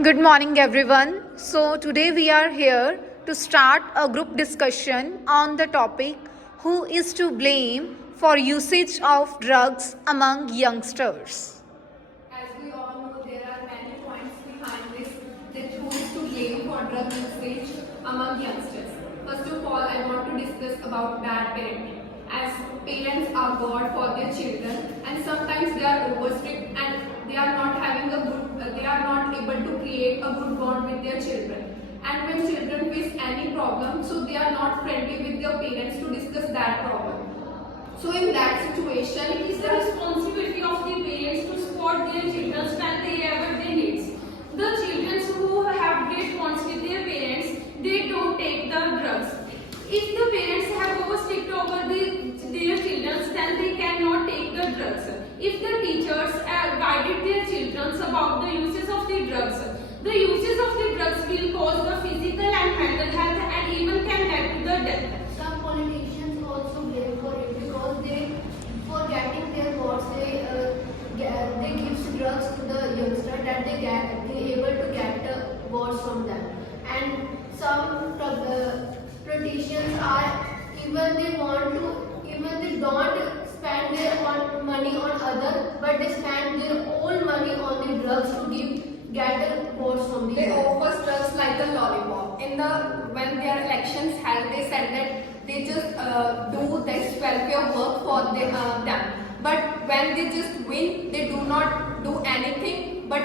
Good morning, everyone. So, today we are here to start a group discussion on the topic who is to blame for usage of drugs among youngsters. As we all know, there are many points behind this that who is to blame for drug usage among youngsters. First of all, I want to discuss about bad parenting. As parents are God for their children, and sometimes they are over strict and they are not having a good, they are not able to create a good bond with their children. And when children face any problem, so they are not friendly with their parents to discuss that problem. So in that situation, It is the responsibility of the parents to support their children whenever they need. The children who have great bonds with their parents, they don't take the drugs. If the parents have overstrict over their children, then they cannot take the drugs. If the teachers guided their children about the uses of the drugs, the uses of the drugs will cause the physical and mental health and even can lead to the death. Some politicians also blame for it because they, for getting their votes, they give drugs to the youngster that they able to get votes from them. And some politicians are even they don't spend their money on other, but they spend their own money on the drugs to get the votes from the they youth. offer drugs like a lollipop. When their elections held, they said that they just do this welfare work for them. But when they just win, they do not do anything. But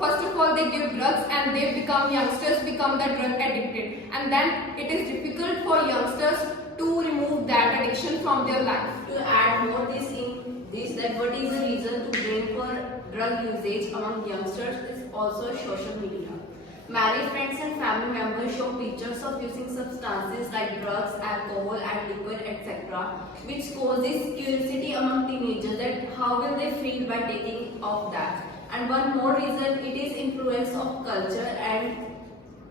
first of all, they give drugs and youngsters become the drug addicted. And then it is difficult for youngsters to remove that addiction from their life. To add more this in this, that what is the reason to blame for drug usage among youngsters is also social media. Many friends and family members show pictures of using substances like drugs, alcohol and liquor, etc., which causes curiosity among teenagers that how will they feel by taking of that. And one more reason, it is influence of culture and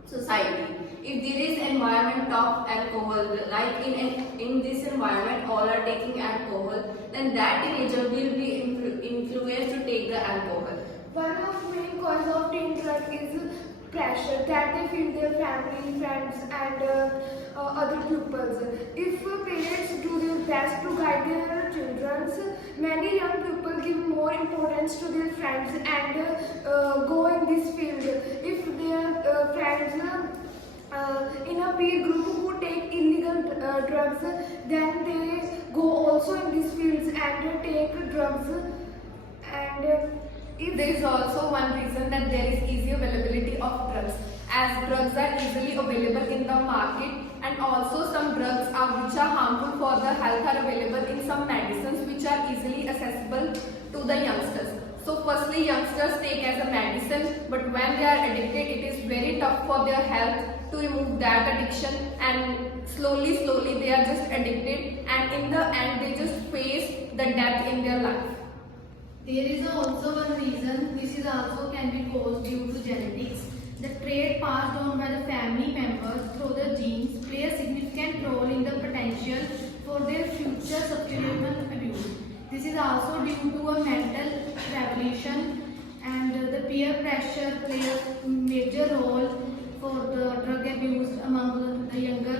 society. If there is environment of alcohol, like in this environment all are taking alcohol, then that teenager will be influenced to take the alcohol. One of the main causes of teen drug is pressure that they feel their family, friends and other pupils. If parents do their best to guide their children, many young people give more importance to their friends and go in this field. If their friends in a peer group who take illegal drugs, then they go also in these fields and take drugs. And There is also one reason that there is easy availability of drugs, as drugs are easily available in the market, and also some drugs which are harmful for the health are available in some medicines which are easily accessible to the youngsters. So firstly, youngsters take as a medicine, but when they are addicted, it is very tough for their health to remove that addiction, and slowly they are just addicted, and in the end they just face the death in their life. There is also one reason this is also can be caused due to genetics. The trait passed on by the family members through the genes play a significant role in the potential for their future subsequent abuse. This is also due to a mental revolution, and the peer pressure plays a major role for the drug abuse among the younger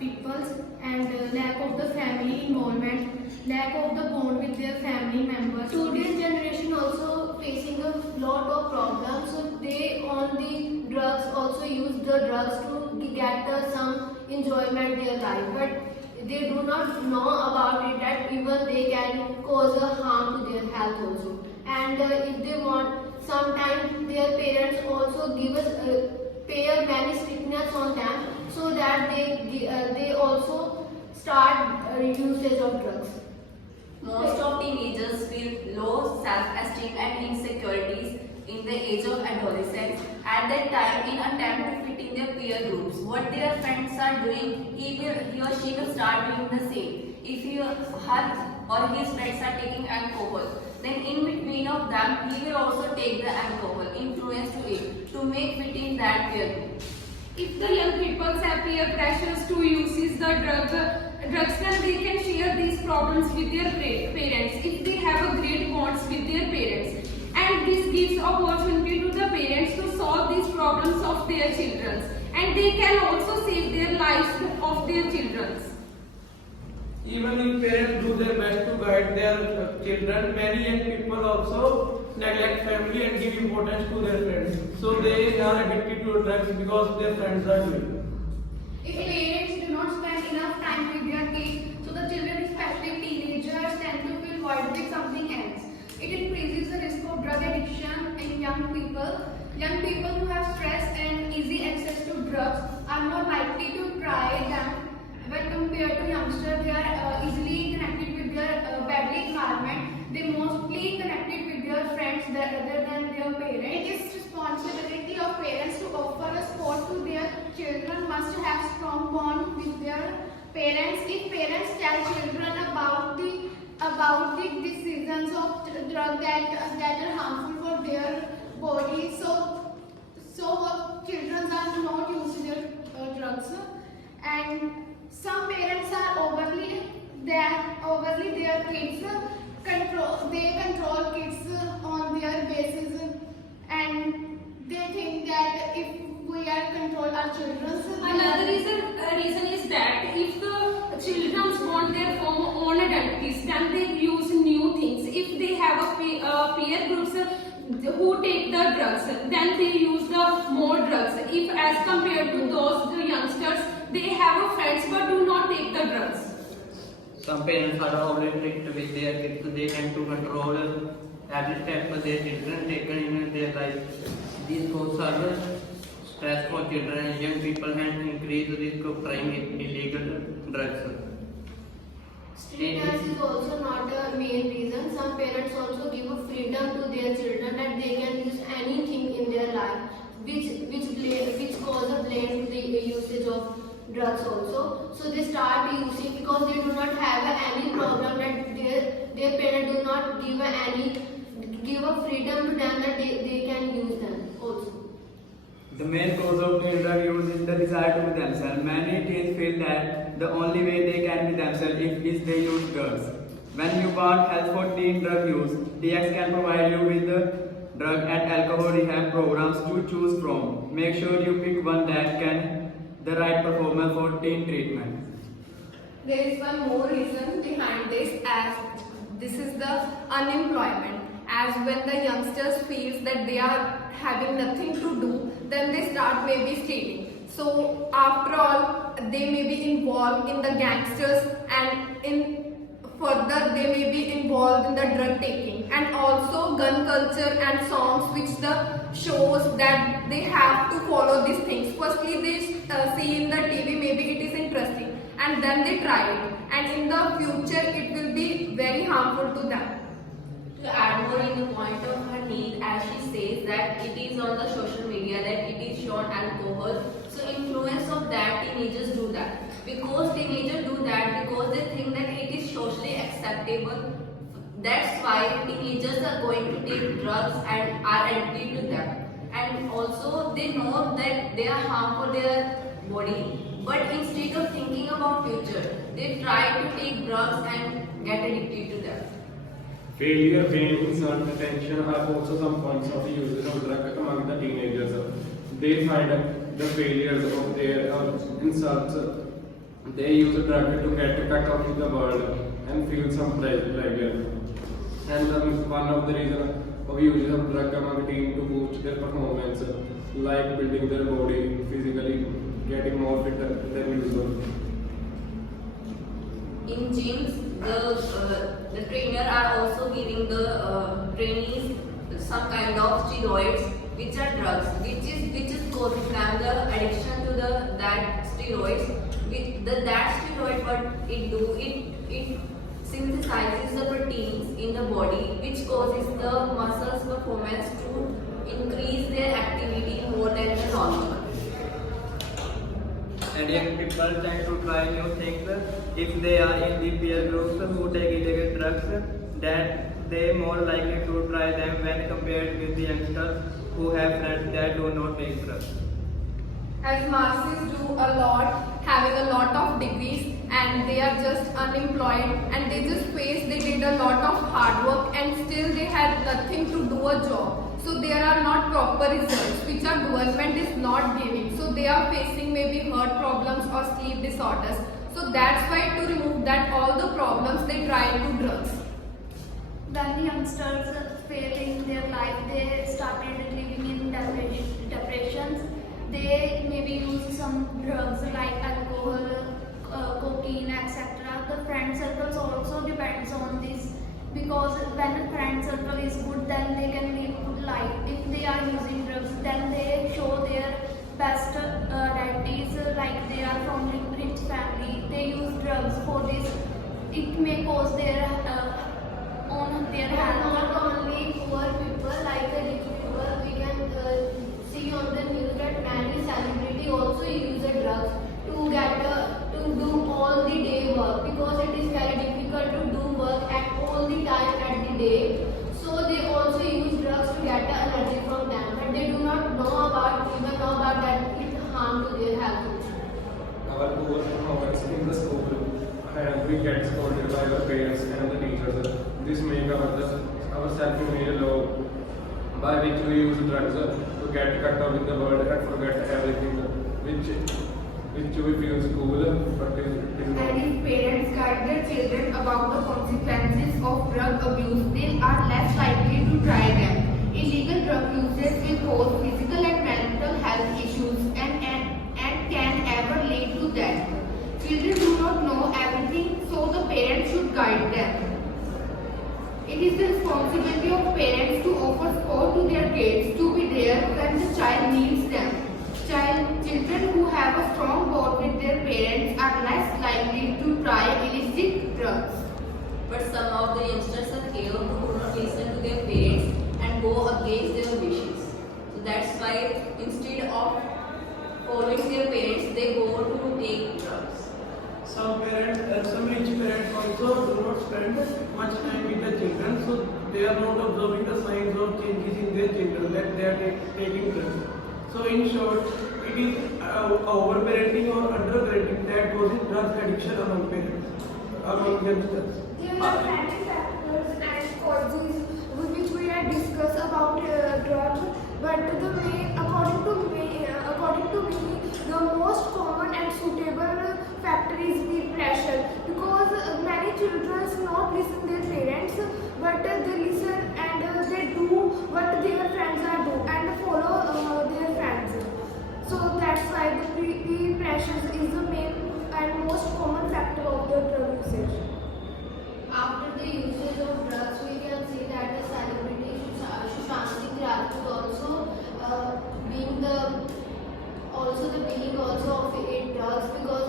peoples, and lack of the family involvement, lack of the bond with their family members. Today's generation also facing a lot of problems. So they on the drugs also use the drugs to get some enjoyment in their life, but they do not know about it that even they can cause a harm to their health also. And if they want, sometimes their parents also give us pay a many strictness on them so that they also start usage of drugs. Most of teenagers feel low self-esteem and insecurities in the age of adolescence. At that time, in attempt to fit in their peer groups, what their friends are doing, he or she will start doing the same. If her or his friends are taking alcohol, then in between of them, he will also take the alcohol, influence to it, to make fit in that peer group. If the young people have peer pressures to use the drugs, then they can share these problems with their parents if they have a great bonds with their parents. And this gives opportunity to the parents to solve these problems of their children, and they can also save their lives of their children. Even if parents do their best to guide their children, many young people also neglect family and give importance to their friends. So they are addicted to drugs because their friends are doing. If parents do not spend enough time with their kids, so the children, especially teenagers, tend to feel void with something else. It increases the risk of drug addiction in young people. Young people who have stress and easy access to drugs are more likely to try them when compared to youngsters. They are easily connected with their badly environment. They mostly connected with their friends rather than their parents. It is responsibility of parents to offer a support to their children. Must have strong bond with their parents. If parents tell children about the decisions of drugs that are harmful for their body, so children are not using their drugs, and some parents are overly their kids control kids on their basis, and they think that if we are control our children. Another reason is that if the children want their own identities, then they use new things. If they have a peer groups who take the drugs, then they use the more drugs. If as compared to the youngsters, they have a friends but do not take the drugs. Some parents are overly strict with their kids. They tend to control every step their children taken in their life. These causes are stress for children and young people and increase the risk of trying illegal drugs. Strictness is also not a main reason. Some parents also give a freedom to their children that they can use anything in their life, which cause a blame to the usage of drugs also. So they start using because they do not have any problem that their parents do not give a freedom to them that they can use them also. The main cause of teen drug use is the desire to be themselves. Many teens feel that the only way they can be themselves is they use drugs. When you want help for teen drug use, DX can provide you with the drug and alcohol rehab programs to choose from. Make sure you pick one that can the right performer for teen treatment. There is one more reason behind this, as this is the unemployment. As when the youngsters feels that they are having nothing to do, then they start maybe stealing. So after all, they may be involved in the gangsters, and in further they may be involved in the drug taking, and also gun culture and songs which the shows that they have to follow these things. Firstly they see in the TV, maybe it is interesting, and then they try it, and in the future it will be very harmful to them. To add more in the point of her need, as she says that it is on the social media that it is shown alcohol. So influence of that, teenagers do that. Because teenagers do that because they think that it is socially acceptable. That's why teenagers are going to take drugs and are addicted to them. And also they know that they are harmful their body. But instead of thinking about future, they try to take drugs and get addicted to them. Failure, pain, insult, attention are also some points of usage of drug among the teenagers. They find the failures of their insults. They use a drug to get cut off with the world and feel some pleasure. And one of the reasons of using of drug among teens to boost their performance, like building their body physically, getting more fit than usual. In gyms, the trainer are also giving the trainees some kind of steroids, which are drugs, which is causing them the addiction to that steroids. That steroid, what it do, it synthesizes the proteins in the body, which causes the muscles performance to increase their activity more than the normal. And young people tend to try new things if they are in the peer groups who take illegal drugs, that they more likely to try them when compared with the youngsters who have friends that do not take drugs. As masses do a lot, having a lot of degrees, and they are just unemployed, and they did a lot of hard work, and still they had nothing to do a job. So there are not proper results which are government government is not giving. So they are facing maybe heart problems or sleep disorders. So that's why to remove that all the problems they try to drugs. When the youngsters fail in their life, they started living in depressions. They maybe use some drugs like alcohol, cocaine, etc. The friend circles also depends on this, because when a friend circle is good, then they can live good life. If they are using drugs, then they show their best identities, like they are from rich family. They use drugs for this. It may cause their on their health. Not only poor people, like the rich people, we can see on the news that many celebrity also use the drugs to get to do all the day work, because it is very difficult to do work at all the time at the day. So they also use drugs to get the energy from them, but they do not know about that it harm to their health. Our poor performance in the school, and we get scolded by our parents and the teachers. This makes our self-image low, by which we use drugs to get cut off with the world and forget everything, which we feel cool, but it is not. And if parents guide their children about the consequences of drug abuse, they are less likely to try them. Illegal drug usage will cause physical and mental health issues and can ever lead to death. Children do not know everything, so the parents should guide them. It is the responsibility of parents to offer support to their kids, to be there when the child needs them. Children who have a strong bond with their parents are less likely to try illicit drugs. But some of the youngsters are here who do not listen to their parents and go against their wishes. So that's why instead of following their parents, they go to take drugs. Some rich parents also do not spend much time with the children, so they are not observing the signs of changes in their children that they are taking drugs. So in short, it is overparenting or underparenting that causes drug addiction among parents, among youngsters. There are many factors and causes which we have discussed about drugs, but according to me, the most common and suitable factor is peer pressure, because many children not listen their parents, but they listen and they do what their friends are do and follow their friends. So that's why the peer pressure is the main and most common factor of the drug usage. After the usage of drugs, we can see that the celebrity Sushant Rajput also being the also of it drugs, because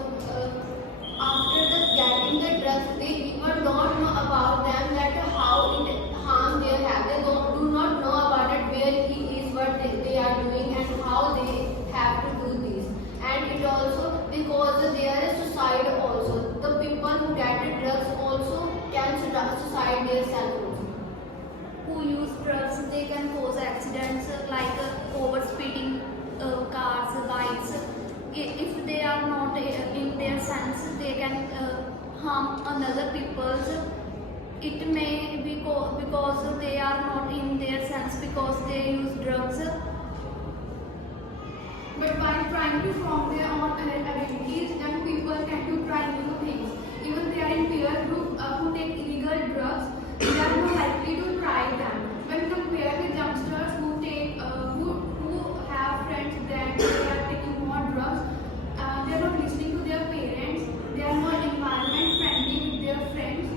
after getting the drugs, they even don't know about them, that how it harm their health. They do not know about it, where he is, what they are doing, and how they have to do this. And it also because there is suicide also. The people who get the drugs also can suicide themselves. Who use drugs, they can cause accidents like overspeeding cars, bikes. If they are not in their sense, they can harm another people's. It may be because they are not in their sense, because they use drugs. But by trying to form their own identities, young people tend to try new things. Even they are in peer group who take illegal drugs, they are more likely to try them. When compared with youngsters who have friends that they are taking more drugs, they are not listening to their parents, they are more environment friendly with their friends.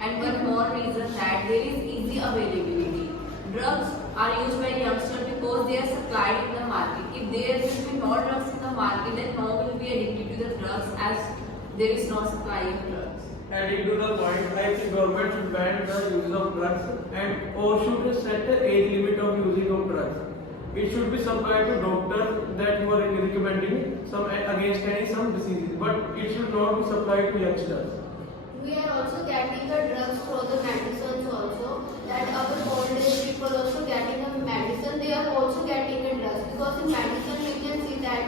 And one more reason that there is easy availability. Drugs are used by youngsters because they are supplied in the market. If there will be no drugs in the market, then no one will be addicted to the drugs, as there is no supply of drugs. Adding to the point, I think government should ban the use of drugs or should set an age limit of using of drugs. It should be supplied to doctor that you are recommending against some diseases, but it should not be supplied to youngsters. We are also getting the drugs through the medicines also. That our old age people also getting a medicine. They are also getting the drugs, because in medicine we can see that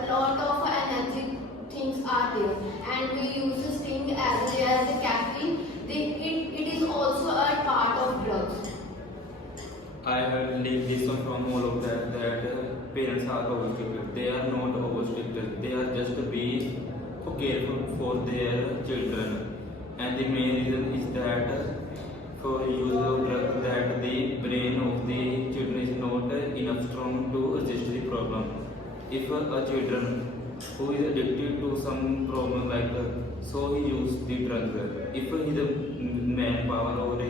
a lot of energy things are there, and we use the sting as well as the caffeine. It is also a part of drugs. I heard listen from all of that parents are overrestricted. They are not overrestricted. They are just be careful for their children. And the main reason is that for use of drug that the brain of the children is not enough strong to resist the problem. If a children who is addicted to some problem like so he use the drug. If he is a manpower or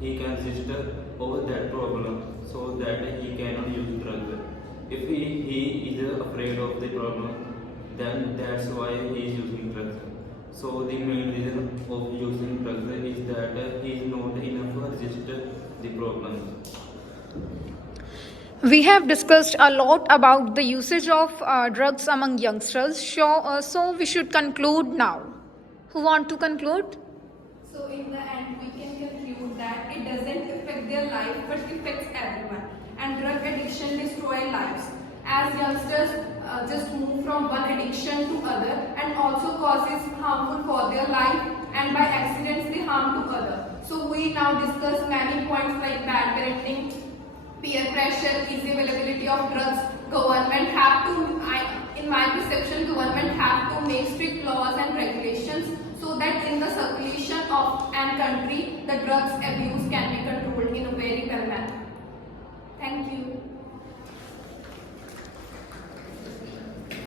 he can resist over that problem so that he cannot use drug. If he is afraid of the problem, then that's why he is using drugs. So the main reason of using drugs is that he is not enough to resist the problem. We have discussed a lot about the usage of drugs among youngsters. So we should conclude now. Who want to conclude? So in the end, we can conclude that it doesn't affect their life, but affects everyone. And drug addiction destroys lives. As youngsters just move from one addiction to other, and also causes harmful for their life, and by accidents they harm to other. So we now discuss many points like bad parenting, peer pressure, easy availability of drugs. Government have to, in my perception, government have to make strict laws and regulations so that in the circulation of an country, the drugs abuse can be controlled in a very well manner. Thank you.